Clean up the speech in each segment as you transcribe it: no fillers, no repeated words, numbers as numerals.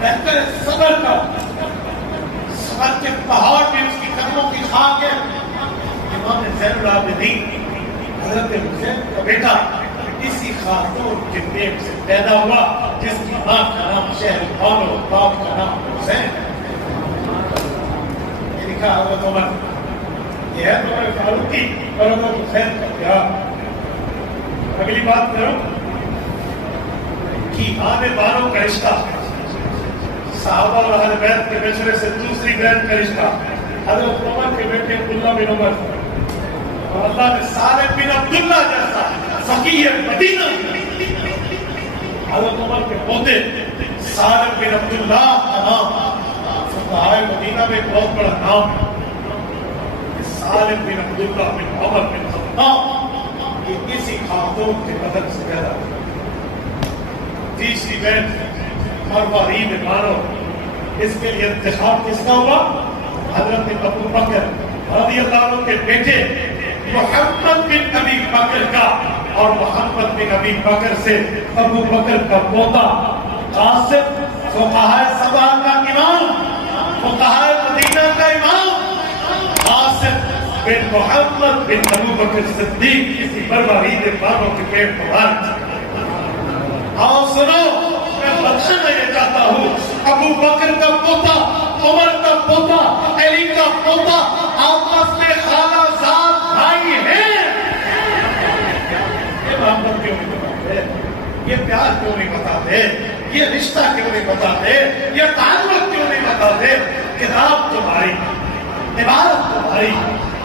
بہتر صبر کا، صبر کے پہاڑ میں اس کی قدموں کی خاک ہے۔ امام زین العابدین حضرت حسین کا بیٹا اسی خاتون کے پیٹ سے پیدا ہوا جس کی ماں کا نام شہر اور باپ کا نام حسین۔ یہ لکھا حضرت عمر، یہ ہے عمر فاروقی اور حضرت حسین کا پیار۔ اگلی بات کرو کہ آنے والوں کا رشتہ، صحابہ اور اہل بیت کے مشورے سے دوسری بیت کا رشتہ حضرت عمر کے بیٹے عبداللہ بن عمر اور اللہ نے سالم بن عبداللہ جیسا فقیہ مدینہ حضرت عمر کے پوتے سالم بن عبداللہ کا نام فقہائے مدینہ میں ایک بہت بڑا نام ہے۔ سالم بن عبداللہ بن عمر بن خطاب یہ کسی خاتون کے بدن سے پیدا ہوا۔ تیسری بیت مروارید مانو، اس کے لیے انتخاب کس کا ہوا؟ حضرت ابو بکر رضی اللہ عنہ کے بیٹے محمد بن ابی بکر کا، اور محمد بن ابی بکر سے ابو بکر کا پوتا قاسم، فقہائے سبع کا امام، فقہائے مدینہ کا امام قاسم بن محمد بن ابو بکر صدیق کسی مروارید مانو کے پیٹ مبارک۔ آؤ سنو، میں بخشنا یہ چاہتا ہوں، ابو بکر کا پوتا، عمر کا پوتا، علی کا پوتا آپس میں خالہ زاد بھائی ہیں۔ یہ محبت کیوں نہیں بتاتے؟ یہ پیار کیوں نہیں بتاتے؟ یہ رشتہ کیوں نہیں بتاتے؟ یہ تعلق کیوں نہیں بتاتے؟ کتاب تمہاری، عبادت تمہاری،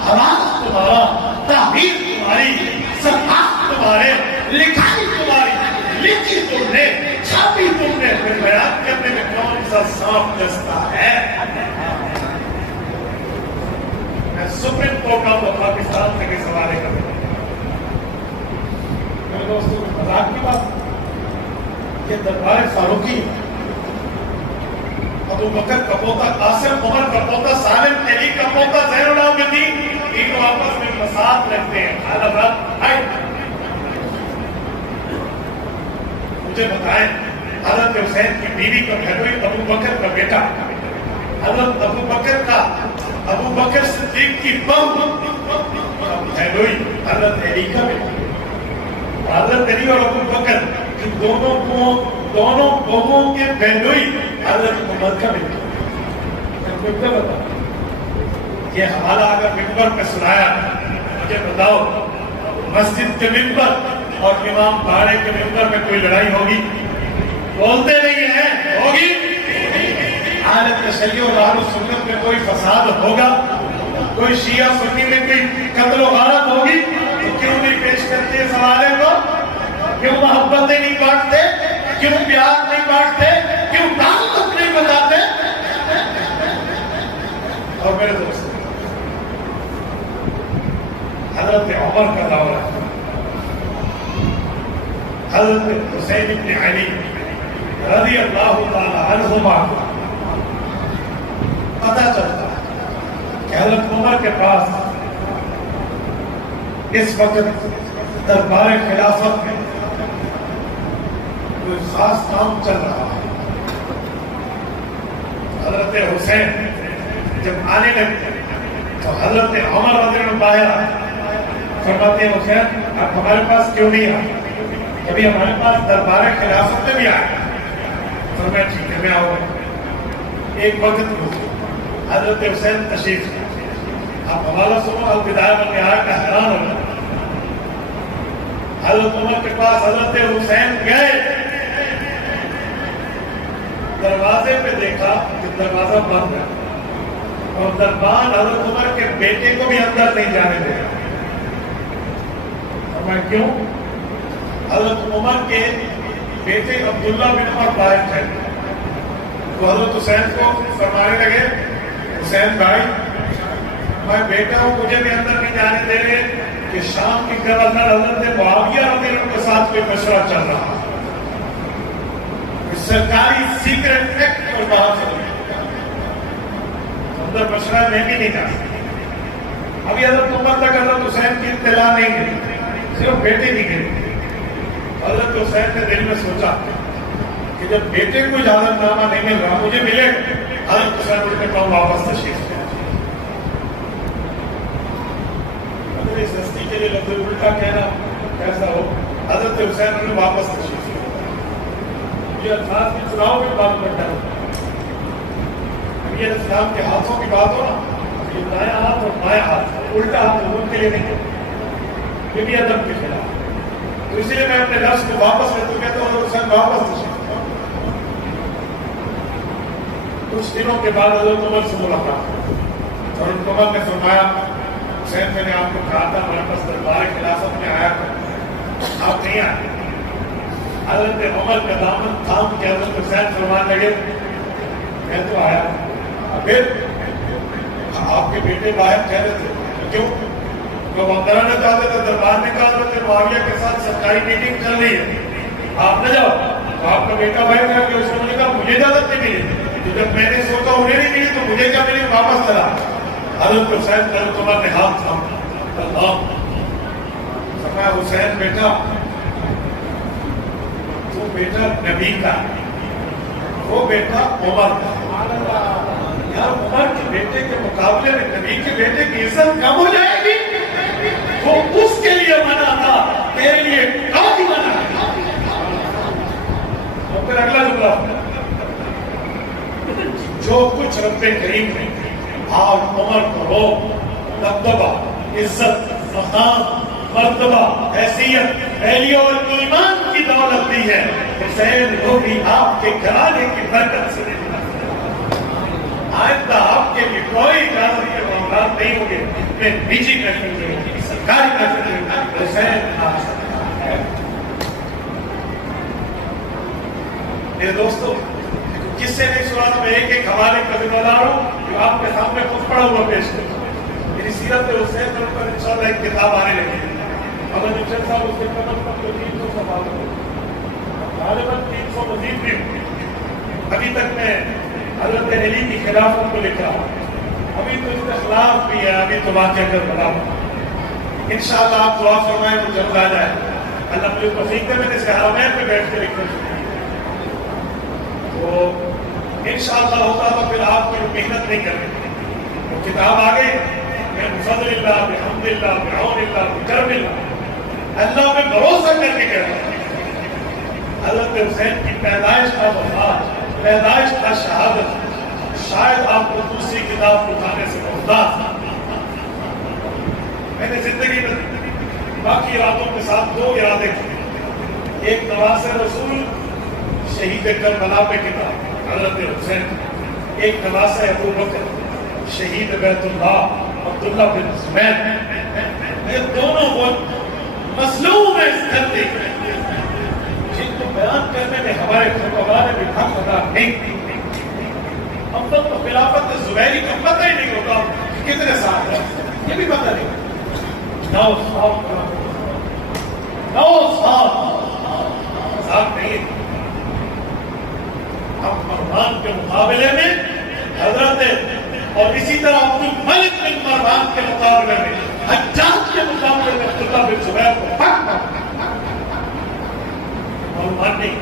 حوالہ تمہارا، تعبیر تمہاری، صفحات تمہارے، لکھائی تمہاری، لکھی تم نے، چھاپی تم نے، پھر بیان کرنے میں کون سا سانپ دستا ہے؟ میں سپریم کورٹ آف پاکستان سے کس حوالے کرتا ہوں؟ میرے دوستوں کو مذاق کی بات، یہ دربار فاروقی ابو بکر کا پوتا قاسم، عمر کا پوتا سالم، علی کا پوتا زین العابدین، تینوں آپس میں فساد رکھتے ہیں۔ حالات مجھے بتائیں، حضرت حسین کی بیوی کا بھیڑوئی ابو بکر کا بیٹا، حضرت ابو بکر کا، ابو بکر صدیق کی بہو بھیڑوئی حضرت علی کا بیٹا، حضرت علی اور ابو بکر کی دونوں بہووں کے بہنوئی حضرت عمر کا بیٹا۔ یہ حوالہ اگر ممبر پہ سنایا، مجھے بتاؤ مسجد کے ممبر اور امام باڑے کے ممبر میں کوئی لڑائی ہوگی؟ بولتے نہیں ہیں، ہوگی؟ اہل تشیع اور اہل سنت میں کوئی فساد ہوگا؟ کوئی شیعہ سنی میں کوئی قتل و غارت ہوگی؟ تو کیوں نہیں پیش کرتے اس حوالے کو؟ کیوں محبتیں نہیں بانٹتے؟ کیوں پیار نہیں بانٹتے؟ کیوں تعلق نہیں بتاتے؟ اور میرے دوست، حضرت عمر کا دورہ، حضرت حسین بن علی رضی اللہ تعالی عنہما پتہ چلتا کہ حضرت عمر کے پاس اس وقت دربار خلافت میں کوئی خاص کام چل رہا ہے۔ حضرت حسین جب آنے لگے تو حضرت عمر رضی اللہ عنہ باہر آئے، فرماتے ہیں حسین آپ ہمارے پاس کیوں نہیں آئے؟ کبھی ہمارے پاس دربار خلافت میں بھی آئے۔ فرمایا ٹھیک ہے میں آؤں گا۔ ایک وقت حضرت حسین تشریف، آپ حوالہ سنو البدایہ والنہایہ کا حیران ہو گئے۔ حضرت عمر کے پاس حضرت حسین گئے، دروازے پہ دیکھا کہ دروازہ بند ہے اور دربان حضرت عمر کے بیٹے کو بھی اندر نہیں جانے دے رہا۔ فرمایا کیوں؟ حضرت عمر کے بیٹے عبداللہ بن عمر باہر تھے، تو حضرت حسین کو فرمانے لگے حسین بھائی میں بیٹا ہوں، مجھے بھی اندر نہیں جانے دے رہے کہ شام کی گورنر حضرت معاویہ رضی اللہ عنہ کے ساتھ کوئی مشورہ چل رہا، سرکاری سیکرٹ ایکٹ اور باہر سے اندر مشورہ میں بھی نہیں جا سکتا۔ ابھی حضرت عمر تک حضرت حسین کی اطلاع نہیں گئی، صرف بیٹے نہیں گئی۔ حضرت حسین نے دل میں سوچا کہ جب بیٹے کو اجازت نامہ نہیں مل رہا مجھے ملے حضرت حسین اٹھ کے واپس تشریف لے اگر اس ہستی کے لیے لفظ الٹا کہنا کیسا ہو حضرت حسین نے واپس تشریف لے یہ الفاظ کی چناؤ کی بات کرتا ہے یہ اسلام کے ہاتھوں کی بات ہو نا یہ دایاں ہاتھ اور بایاں ہاتھ الٹا ہاتھ حضور کے لیے نہیں یہ بھی ادب کے خلاف تو اسی لیے میں اپنے لفظ کو واپس لے تو کہتا ہوں حضرت حسین واپس تشریف کچھ دنوں کے بعد حضرت عمر سے ملاقات اور حضرت عمر نے فرمایا حسین میں نے آپ کو کہا تھا ہمارے پاس دربار خلافت میں آیا تھا آپ نہیں آئے حضرت عمر کا دامن تھام کے حضرت حسین فرمانے لگے میں تو آیا پھر آپ کے بیٹے باہر کہہ رہے تھے کیوں وہ وقترہ نے چاہتے تھے دربار میں کہا حضرت معاویہ کے ساتھ سرکاری میٹنگ چل رہی ہے آپ نہ جاؤ تو آپ کا بیٹا باہر کہا کہ اس نے کہا مجھے اجازت نہیں ملی تو جب میں نے سوچا انہیں نہیں ملی تو مجھے کیا ملی واپس چلا حضرت حسین حضرت عمر نے ہاتھ تھام اللہ فرمایا حسین بیٹا وہ بیٹا نبی کا وہ بیٹا عمر کا یار عمر کے بیٹے کے مقابلے میں نبی کے بیٹے کی عزت کم ہو جائے گی وہ اس کے لیے منع تھا تیرے لیے کافی منع تھا اور پھر اگلا جملہ جو کچھ رب کریم نے آج عمر کو ہو دبدبہ عزت مقام مرتبہ حیثیت پہلی اور ایمان کی دولت دی ہے حسین کو بھی آپ کے گھرانے کی برکت سے آئندہ آپ کے لیے کوئی اجازت کے معاملات نہیں ہوں گے میں نجی محفل میں سرکاری محفل میں حسین میرے دوستو کس سے نہیں سنا تو میں ایک حوالے کا ذمہ دار ہوں جو آپ کے سامنے خود پڑھا ہوا پیش کروں میری سیرت حسین پر انشاءاللہ ایک کتاب آنے لگی اگر حسین صاحب اس کے قدم پر تو 300 سوال غالباً 300 مزید بھی ابھی تک میں حضرت علی کی خلافت کو لکھ رہا ہوں ابھی تو اس کے خلاف بھی ہے ابھی تو واقعہ کر بتا انشاءاللہ آپ دعا فرمائیں تو جلد آ جائے اللہ مجھے توفیق دے میں نے حرمین پہ بیٹھ کے لکھنا تو انشاءاللہ ہوتا تو پھر آپ کو محنت نہیں کریں وہ کتاب آ گئی میں بفضل اللہ بحمد اللہ بعون اللہ بکرم اللہ پہ بھروسہ کر کے کہتا ہوں حضرت حسین کی پیدائش کا وفات پیدائش کا شہادت شاید آپ کو دوسری کتاب اٹھانے سے محتاج میں نے زندگی میں باقی ارادوں کے ساتھ 2 ارادے کیے ایک نواز رسول شہید کربلا پہ کتاب حضرت حسین ایک نواز ابو بکر شہید بیت اللہ عبداللہ بن زبیر یہ دونوں وہ مظلوم ہیں اس دھرتی جن کو بیان کرنے میں ہمارے خطبہ نے بھی حق ادا نہیں ہم تو خلافت زبیری کا پتہ ہی نہیں ہوتا کتنے سال ہے یہ بھی پتہ نہیں 9 سال نہیں ہم مروان کے مقابلے میں حضرت اور اسی طرح عبد الملک بن مروان کے مقابلے میں حجاج کے مقابلے میں عبداللہ بن زبیر کو مروان نہیں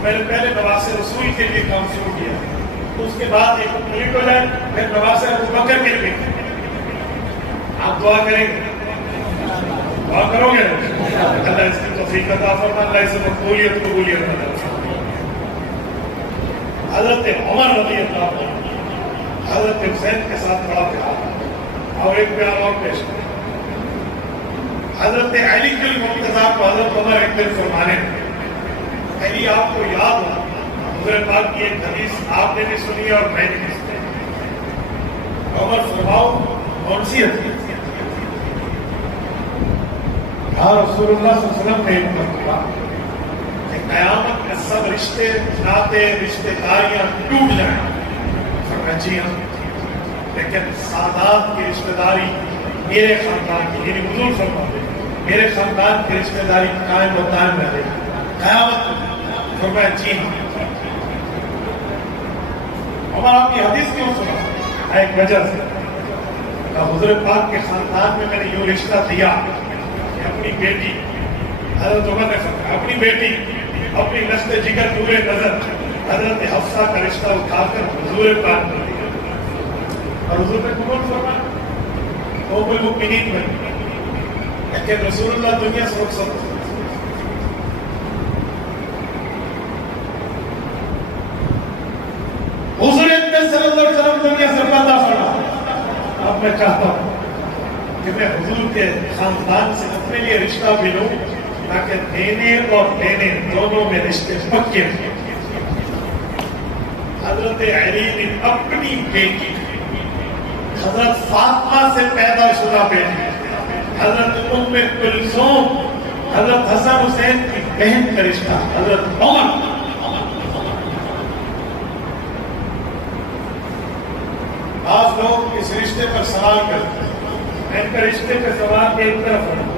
میں نے پہلے نواز رسول کے لیے کام شروع کیا تو اس کے بعد ایک کمپلیٹ ہو جائے پھر نواز ابو بکر کے لیے آپ دعا کریں گے دعا کرو گے اللہ اس کی توفیق عطا فرمائے اللہ اسے مقبولیت قبولیت عطا فرمائے حضرت عمر رضی اللہ عنہ حضرت حسین کے ساتھ بڑا پیار اور ایک پیار اور پیش کریں حضرت علی کے مقتضا کو حضرت عمر ایک دن فرمانے علی آپ کو یاد ہو حضور پاک کی ایک حدیث آپ نے بھی سنی اور میں نے بھی سنی عمر فرماؤ کون سی حدیث رسول اللہ صلی اللہ علیہ وسلم نے ایک مرتبہ کہ قیامت میں سب رشتے ناطے رشتے داریاں ٹوٹ جائیں جی ہاں لیکن سادات کی رشتے داری میرے خاندان کی یعنی حضور فرماتے میرے خاندان کی رشتے داری قائم و دائم رہے قیامت فرمایا جی ہاں عمر آپ کی حدیث کیوں سنا ایک وجہ سے حضور پاک کے خاندان میں میں نے یوں رشتہ دیا اپنی بیٹی حضرت عمر نے فرمایا اپنی بیٹی اپنی نشت جگر دور نظر حضرت حفصہ کا رشتہ اٹھا کر حضور پاک کر دیا اور حضور نے قبول فرمایا قوم المؤمنین میں لیکن رسول اللہ دنیا سے رخصت ہو حضور اکرم صلی اللہ علیہ وسلم دنیا سے پردہ فرما اب میں چاہتا ہوں کہ میں حضور کے خاندان سے اپنے لیے رشتہ بھی لوں تاکہ دینے اور لینے دونوں میں رشتے پکے ہوں حضرت علی نے اپنی بیٹی حضرت فاطمہ سے پیدا شدہ بیٹی حضرت ام کلثوم حضرت حسن حسین کی بہن کا رشتہ حضرت عمر بعض لوگ اس رشتے پر سوال کرتے ہیں میں ان کا رشتے پہ سوال کے ایک طرف ہے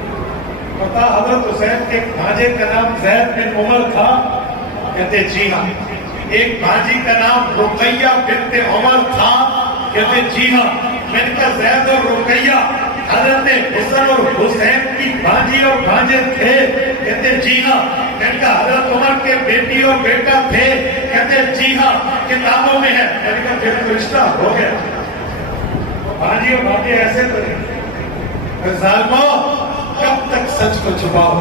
پتا حضرت حسین کے ایک بھانجے کا نام زید بن عمر تھا کہتے جی ہاں ایک بھانجی کا نام رقیہ بنت عمر تھا کہتے جی ہاں میں نے کہا زید اور رقیہ حضرت حسن اور حسین کی بھانجی اور بھانجے تھے کہتے جی ہاں میں نے کہا حضرت عمر کے بیٹی اور بیٹا تھے کہتے جی ہاں کتابوں میں ہے میں نے کہا پھر تو رشتہ ہو گیا بھانجی اور بھانجے ایسے تو نہیں ظالمو کب تک سچ کو چھپاؤ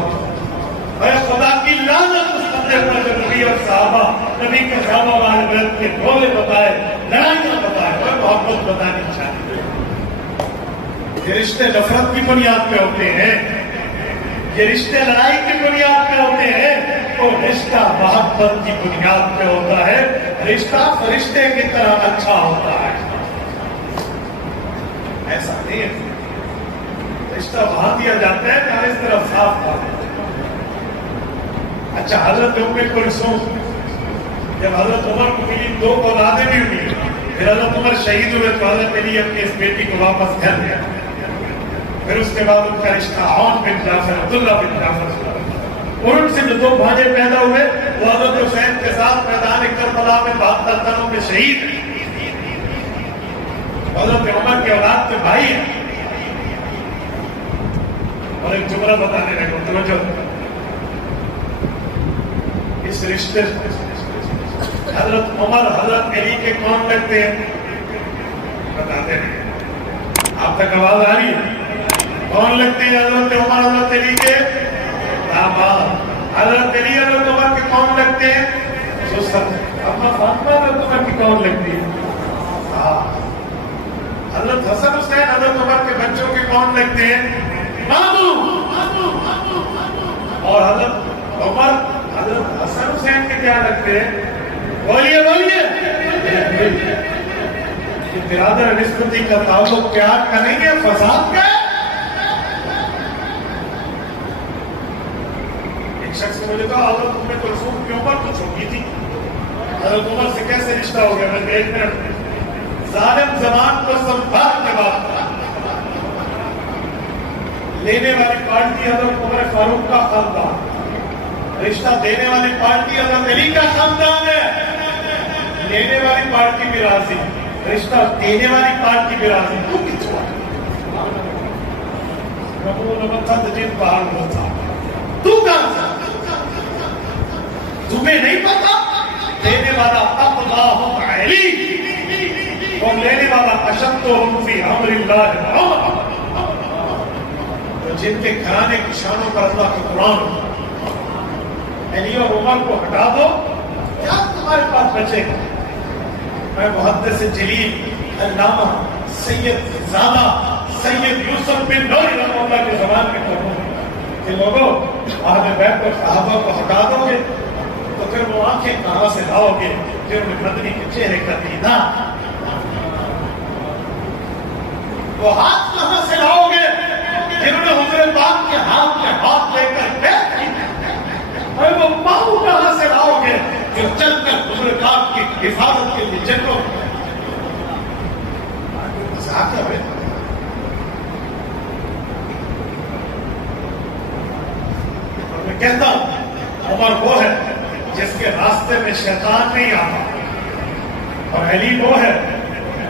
اے خدا کی لعنت اس بندے پر جو نبی اور صحابہ نبی کے صحابہ والے بیت کے ڈھولے بتائے لڑائیاں بتائے اور محبت بتانی چاہیے یہ رشتے نفرت کی بنیاد پہ ہوتے ہیں یہ رشتے لڑائی کی بنیاد پہ ہوتے ہیں اور رشتہ محبت کی بنیاد پہ ہوتا ہے رشتہ فرشتے کی طرح اچھا ہوتا ہے ایسا نہیں ہے رشتہ وہاں دیا جاتا ہے کہ اس طرف صاف تھا اچھا حضرت ام کلثوم جب حضرت عمر کو ملی دو اولادیں بھی ہوئی پھر حضرت عمر شہید ہوئے تو حضرت علی اپنی اس بیٹی کو واپس گھر لیا پھر اس کے بعد ان کا رشتہ عون بن جعفر عبداللہ بن جعفر اور ان سے جو دو بھانجے پیدا ہوئے وہ حضرت حسین کے ساتھ میدان کربلا میں 72 تنوں میں شہید ہیں حضرت عمر کے اولاد کے بھائی ہیں اور ایک جملہ بتانے لگا توجہ اس رشتے حضرت عمر حضرت علی کے کون لگتے ہیں بتاتے ہیں آپ تک آواز آ رہی ہے کون لگتے ہیں حضرت عمر حضرت علی کے داماد حضرت علی حضرت عمر کے کون لگتے ہیں اما فاطمہ حضرت عمر کی کون لگتی ہے حضرت حسن حسین حضرت عمر کے بچوں کے کون لگتے ہیں اور حضرت عمر حضرت حسن حسین کے کیا لگتے ہیں بولیے بولیے برادر نسبتی کا تعلق پیار کا نہیں ہے فساد کا ہے ایک شخص نے مجھے کہا حضرت ام کلثوم کی عمر تو چھوٹی تھی حضرت عمر سے کیسے رشتہ ہو گیا میں ایک منٹ ظالم زمان کو سنبھال کے بات کرا لینے والی پارٹی حضرت عمر فاروق کا خاندان رشتہ دینے والی پارٹی حضرت علی کا خاندان ہے لینے والی پارٹی بھی راضی رشتہ دینے والی پارٹی بھی راضی تو کچھ جن پہاڑ ہوتا تو کہاں سے تمہیں نہیں پتا دینے والا اقضاہم علی اور لینے والا اشدہم فی امر اللہ عمر جن کے گھرانے کی شانوں پر اللہ کا قرآن علی اور عمر کو ہٹا دو کیا تمہارے پاس بچے گا میں محدث جلیل علامہ سید زادہ سید یوسف بن نوری رحمہ اللہ کے زبان میں کہوں کہ لوگوں اہل بیت اور صحابہ کو ہٹا دو گے تو پھر وہ آنکھیں کہاں سے لاؤ گے پھر انہیں مدنی کے چہرے کا دیدار وہ ہاتھ کہاں سے لاؤ گے جنہوں نے حضور پاک کے ہاتھ میں ہاتھ لے کر بیعت کی اور وہ پاؤں کہاں سے لاؤ گے جو چل کر حضور پاک کی حفاظت کے لیے جنگوں مذاکر ہے اور میں کہتا ہوں عمر وہ ہے جس کے راستے میں شیطان نہیں آتا اور علی وہ ہے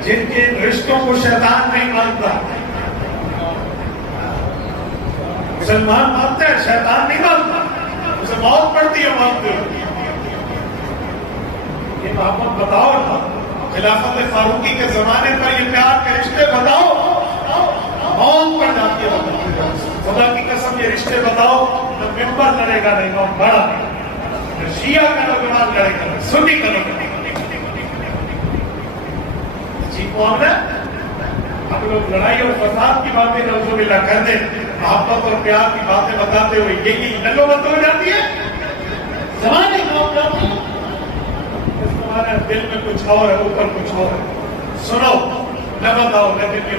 جن کے رشتوں کو شیطان نہیں مانتا مسلمان مانتے ہیں شیطان نہیں مانتا سے موت پڑتی ہے موت پہ. یہ محبت بتاؤ نا. خلافت فاروقی کے زمانے پر یہ پیار کے رشتے بتاؤ, موت پڑ جاتی ہے. خدا کی قسم یہ رشتے بتاؤ نہ ممبر لڑے گا, نہیں امام بڑا, نہ شیعہ کا نوجوان لڑے گا, سنی کا نوجوان. جی کون ہے ہم لوگ لڑائی اور فساد کی باتیں نعوذ باللہ کر دیں, محبت اور پیار کی باتیں بتاتے ہوئے یہی نگوت ہو جاتی ہے. زمانے کی موت جاتی ہے, تمہارے دل میں کچھ اور ہے, اوپر کچھ اور ہے. سنو نہ بتاؤ, لیکن یہ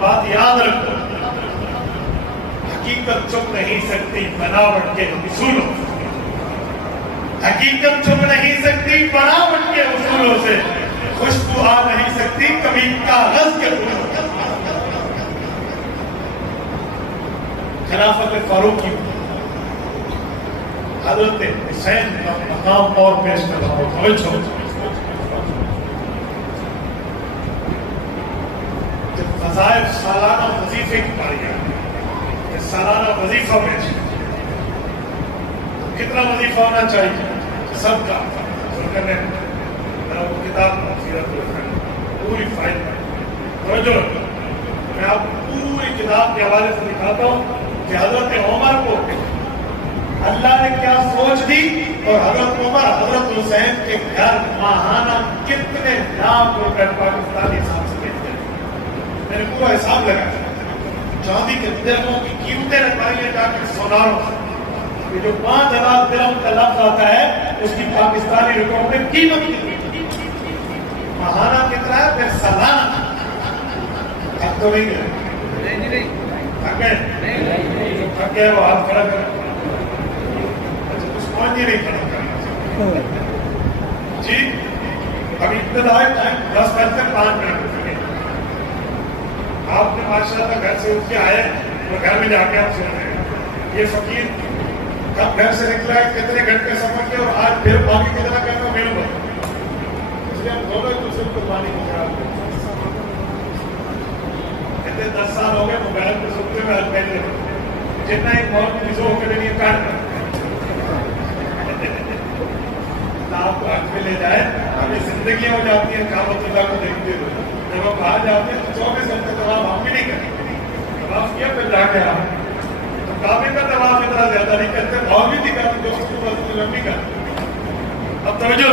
بات یاد رکھو, حقیقت چھپ نہیں سکتی بناوٹ کے اصولوں. حقیقت چھپ نہیں سکتی بناوٹ کے اصولوں سے. خوشبو آ نہیں سکتی کبھی کاغذ کے پھولوں. خلافت فاروقی حضرت حسین کا مقام اور پیش کر رہا ہوں. جب وظائف سالانہ وظیفے کی پائی جائے, سالانہ وظیفہ پیش کتنا وظیفہ ہونا چاہیے سب کا کرنے کتاب پوری فائل توجہ. میں آپ پوری کتاب کے حوالے سے دکھاتا ہوں کہ حضرت عمر کو اللہ نے کیا سوچ دی, اور حضرت عمر حضرت حسین کے گھر ماہانہ کتنے لاکھ روپے پاکستانی حساب سے بھیجتے ہیں. میں نے پورا حساب لگایا, چاندی کے درہموں کی قیمتیں رکھوائی ہیں تاکہ سوناروں سے یہ جو 5,000 درہم کا لفظ آتا ہے اس کی پاکستانی رقم میں قیمت کتنی, ماہانہ کتنا ہے, پھر سالانہ. اب تو نہیں ہے تھک گئے وہ ہاتھ کھڑا کریں. اچھا کچھ پہنچ ہی نہیں کھڑا کرنا جی. ابھی ابتدائی ٹائم 10 سے 5 منٹ ہو چکے. آپ نے ماشاءاللہ گھر سے اٹھ کے آئے اور گھر میں جا کے آپ سن رہے ہیں. یہ فقیر کب گھر سے نکلا ہے, کتنے گھنٹے سفر کیا, اور آج پھر باقی کتنا کہنا میرے کو, اس لیے ہم دونوں ایک دوسرے کو قربانی کی خراب. 10 سال ہو گئے موبائل پہ سنتے ہوئے پہلے جتنا ایک بہت نزو کے لیے کاٹ کر آپ کو حق میں لے جائے. ہمیں زندگیاں ہو جاتی ہیں کعبۃ اللہ کو دیکھتے ہوئے, جب ہم باہر جاتے ہیں تو 24 گھنٹے طواف ہم بھی نہیں کرتے. طواف کیا پھر جا کے آئے تو کعبے کا طواف اتنا زیادہ نہیں کرتے, بھاؤ بھی دکھاتے جو اس کو بس لمبی کرتے. اب توجہ,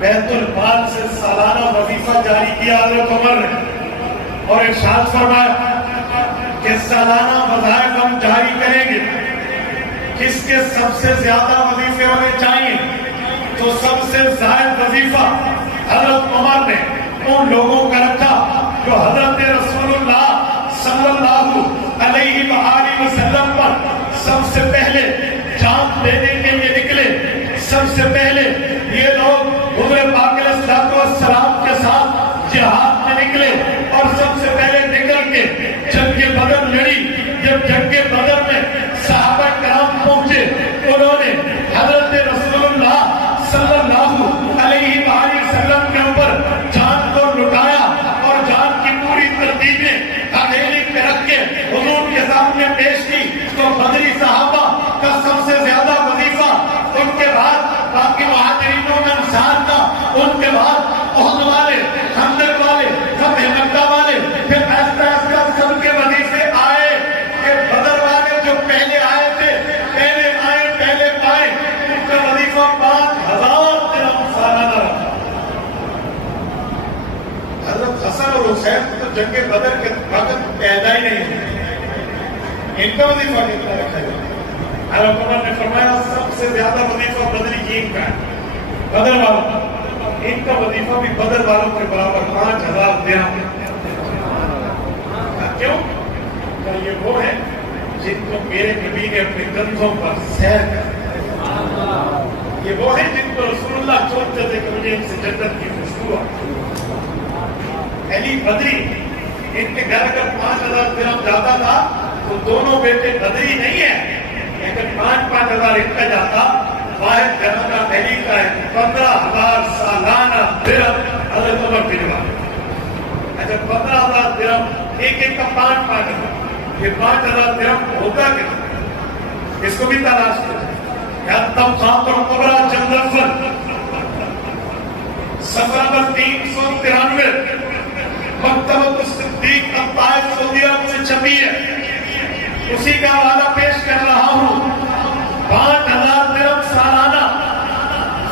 بیت المال سے سالانہ وظیفہ جاری کیا حضرت عمر نے, اور ارشاد فرمایا کہ سالانہ وظائف ہم جاری کریں گے. کس کے سب سے زیادہ وظیفے ہونے چاہیے, تو سب سے زائد وظیفہ حضرت عمر نے ان لوگوں کا رکھا جو حضرت رسول اللہ صلی اللہ علیہ وآلہ وسلم پر سب سے پہلے جان دینے کے لیے نکلے. سب سے پہلے یہ لوگ حضور پاک علیہ السلام کے ساتھ جہاد میں نکلے, اور سب سے پہلے نکل کے جنگ بدر لڑی. جب جنگ بدر میں صحابہ کرام پہنچے, انہوں نے حضرت رسول اللہ صلی اللہ علیہ وآلہ وسلم کے اوپر جان کو لٹایا, اور جان کی پوری ترتیبیں ہتھیلی پہ رکھ کے حضور کے سامنے پیش کی. تو بدری صحابہ کا سب سے زیادہ وظیفہ, ان کے بعد باقی مہاجرین و انصار کا, ان کے بعد احد والے, خندق والے, فتح مکہ والے, پھر ایسا ایسا سب کے وظیفے آئے کہ بدر والے جو پہلے آئے تھے, پہلے آئے پہلے پائے, ان کا وظیفہ 5,000 درہم سالانہ رہا. حضرت حسن اور حسین تو جنگ بدر کے وقت پیدا ہی نہیں ہوئے, ان کا وظیفہ کتنا رکھا جائے. حضرت عمر نے فرمایا سب سے زیادہ وظیفہ بدریین کا ہے, بدر والوں کا. ان کا وظیفہ بھی بدر والوں کے برابر 5,000 درہم. کیوں؟ کہ یہ وہ ہیں جن کو میرے نبی نے اپنے کندھوں پر سیر کر, یہ وہ ہیں جن کو رسول اللہ چاہتے تھے کہ مجھے ان سے جنت کی خوشبو آئے. علی بدری, ان کے گھر اگر 5,000 درہم جاتا تھا تو دونوں بیٹے بدری نہیں ہیں, لیکن 5,000 ان کا جاتا. واحد گھرانہ دہلی کا ہے, 15,000 سالانہ درہم حضرت عمر بھجوا. اچھا 15,000 درہم, ایک ایک کا 5,000, یہ 5,000 درہم ہوتا کیا, اس کو بھی تلاش کریں. طبقات الکبریٰ جلد افضل صفحہ نمبر 393 مکتبۃ الصدیق الطائف سعودی عرب سے چھپی ہے. اسی کا حوالہ پیش کر رہا ہوں. 5,000 درہم سالانہ.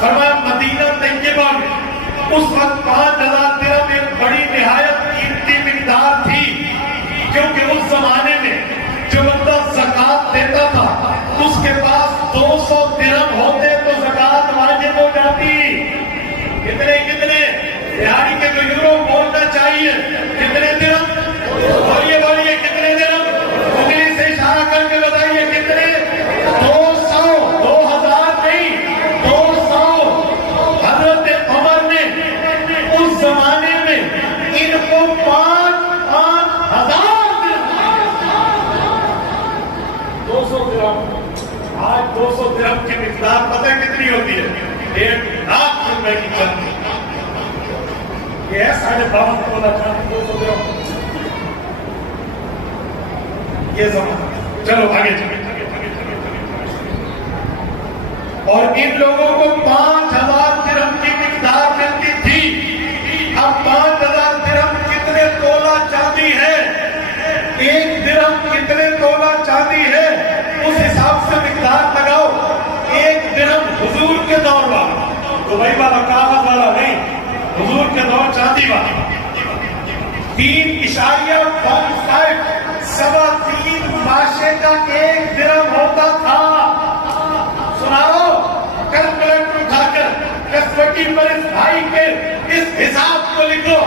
فرمایا مدینہ طیبہ میں اس وقت 5,000 درہم ایک بڑی نہایت قیمتی مقدار تھی، کیونکہ اس زمانے میں جو بندہ زکوٰۃ دیتا تھا اس کے پاس 200 درہم ہوتے تو زکوٰۃ واجب ہو جاتی. کتنے بہاری کے تو یورو بولنا چاہیے. کتنے درہم؟ بولیے کتنے درہم؟ انگلی سے اشارہ کر کے بتائیے کتنے؟ 200. 2,000 نہیں، 200. حضرت عمر نے اس زمانے میں ان کو 5,000 200 درہم. آج 200 درہم کی مقدار پتہ کتنی ہوتی ہے؟ 1,00,000 روپے کی چاندی. یہ ہے 52 تولہ چاندی 200 درہم. یہ زمانہ. چلو آگے چلیں. اور ان لوگوں کو 5,000 درہم کی مقدار ملتی تھی. اب 5,000 درہم کتنے تولہ چاندی ہے؟ 1 درہم کتنے تولہ چاندی ہے؟ اس حساب سے مقدار لگاؤ. 1 درہم حضور کے دور والا، دبئی والا کاغذ والا نہیں، حضور کے دور چاندی والا 3.15 3.25 ماشے کا 1 درہم ہوتا تھا. سناؤ کیلکولیٹر اٹھا کر کسوٹی پر اس بھائی کے اس حساب کو لکھو.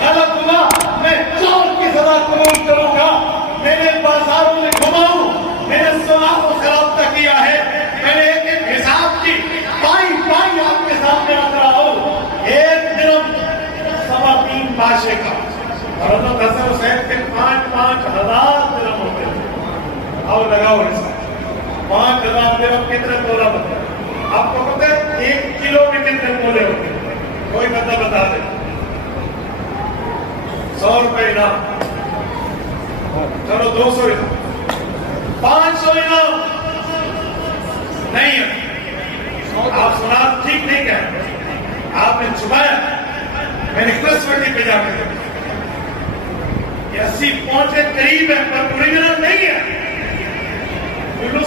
غلط ہوا میں چور کی سزا قبول کروں گا. میں نے بازاروں میں گھماؤں، میں نے سوال کو خراب تک کیا ہے. میں نے ایک حساب کی پائی آپ کے سامنے آ رہا ہوں. 1 درہم 3.25 ماشے کا. حضرت حسن حسین کے 5,000 درہم ہوتے ہیں. آؤ لگاؤ حساب. 5,000 درہم کتنے تولہ بنتا ہے؟ آپ کو پتہ ہے 1 کلو میں کتنے تولے ہوتے ہیں؟ کوئی بندہ بتا دے. 100 روپے انعام. چلو 200 انعام. 500 انعام نہیں ہے. آپ سنا ٹھیک نہیں کہہ. آپ نے چھپایا. میں نے کسوٹی پہ جا کے 80 پہنچے قریب ہے پر اوریجنل نہیں ہے.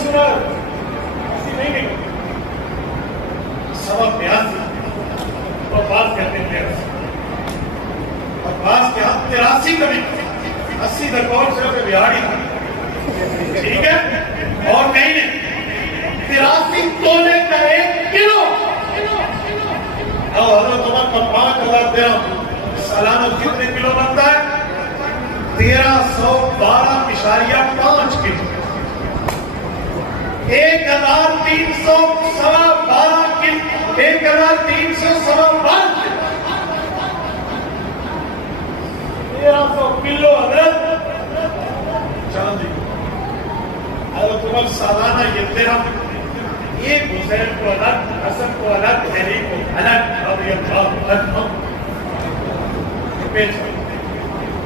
سنا 80 نہیں 82 اور بعض کہتے ہیں 83 اور بعض کے ہاتھ 83 کبھی 80 تک اور صرف بہاری تھا. ٹھیک ہے. اور کہیں نہیں 83 تولے کا 1 کلو. اور حضرت عمر کا 5,000 درہم سالانہ کتنے کلو بنتا ہے؟ 1,312.5 کلو. 1,300 سوا 12 کلو. 1,300 سوا 12 کلو. 1,300 کلو حضرت چاندی. حضرت عمر سالانہ یہ درہم ایک حسین کو الگ، حسن کو الگ، علی کو الگ، رضی اللہ عنہم بیچ.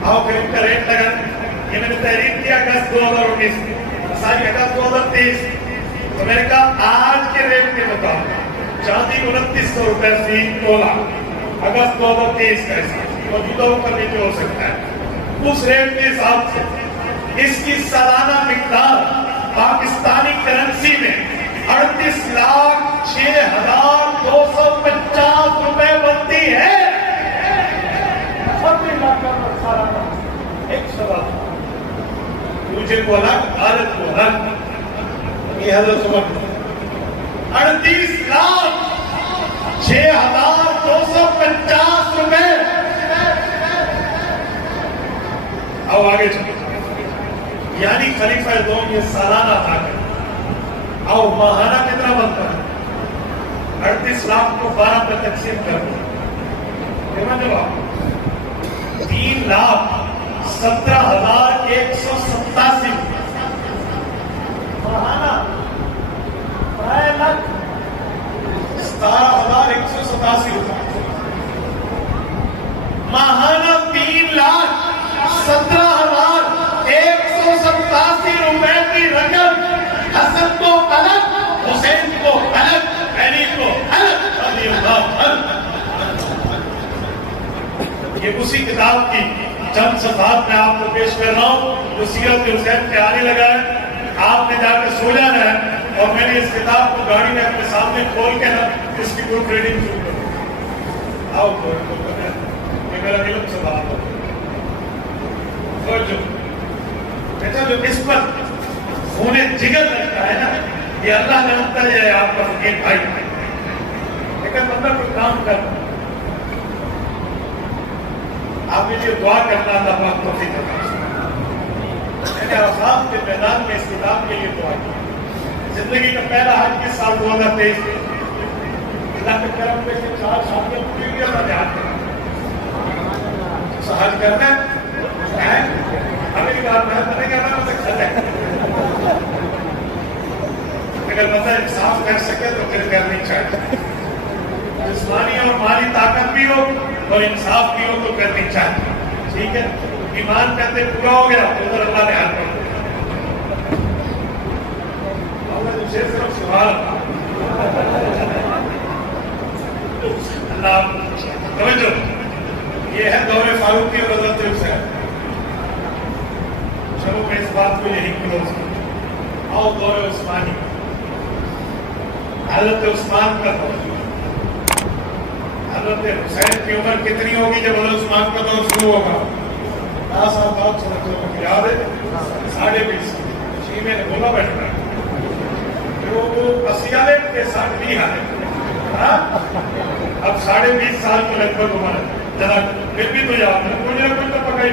آؤ پھر ان کا ریٹ لگا. یہ میں نے تحریر کیا اگست 2019 ساری اگست 2023. تو میں نے کہا آج کے ریٹ کے مطابق چاندی 2,900 روپے فی تولہ. اگست 2023 کا حساب موجودہ اوپر نیچے ہو سکتا ہے. اس ریٹ کے حساب سے اس کی سالانہ مقدار پاکستانی کرنسی میں 38,06,250 روپے بنتی ہے. ایک سوال مجھے کو الگ، عادت کو الگ. یہ حضرت عمر 38,06,250 روپے. آؤ آگے چلو. یعنی خلیفہ دوم یہ سالانہ تھا. آؤ ماہانہ کتنا بنتا ہے؟ 38 لاکھ کو 12 پہ تقسیم کر دو. جواب 3,17,187 ماہانہ. 17,187 روپے ماہانہ. 3,17,187 روپے کی رقم حسن کو اسی کتاب کی چند صفحات میں آپ کو پیش کر رہا ہوں جو سیرت حسین کے آنے لگا ہے. آپ نے جا کے سو جانا ہے اور میں نے اس کتاب کو گاڑی میں اپنے سامنے کھول کے نا اس کی پروف ریڈنگ شروع کروں. آؤ یہ میرا علم سے بات ہو. بیٹا جو اس پر خون جگر لگتا ہے نا یہ اللہ جانتا ہے آپ کا فقیر بھائی. لیکن بندہ کوئی کام کر آپ کے لیے دعا کرنا اللہ پاک توفیق عطا فرمائے. میں نے عرفات کے میدان میں اس کتاب کے لیے دعا کی. زندگی کا پہلا حج کس سال 2023 اللہ کے کرم میں سے 4 شادیاں پوری ہوئی تھا. جہاں حج کرنا ہے ہمیں بات نہیں کرنا مجھے کھل ہے. اگر بندہ انصاف کر سکے تو پھر کرنی چاہیے. جسمانی اور مالی طاقت بھی ہو اور انصاف بھی ہو تو کرنی چاہیے. ٹھیک ہے ایمان کرتے پورا ہو گیا تو ادھر اللہ نے حل کر دیا. صرف سوال اللہ توجہ یہ ہے دور فاروقی اور حضرت حسین. چلو میں اس بات کو یہی کلوز کروں. آؤ دور عثمانی حضرت عثمان کا دور. حضرت حسین کی عمر کتنی ہوگی جب حضرت عثمان کا دور شروع ہوگا؟ 10 سال بعد سمجھو یاد ہے 20.5 اسی میں نے بولا بیٹھنا وہ 80 والے کے 60 والے. اب 20.5 سال تو لگ بھگ عمر ہے. ذرا پھر بھی تو یاد ہے کچھ نہ کچھ تو پکا ہی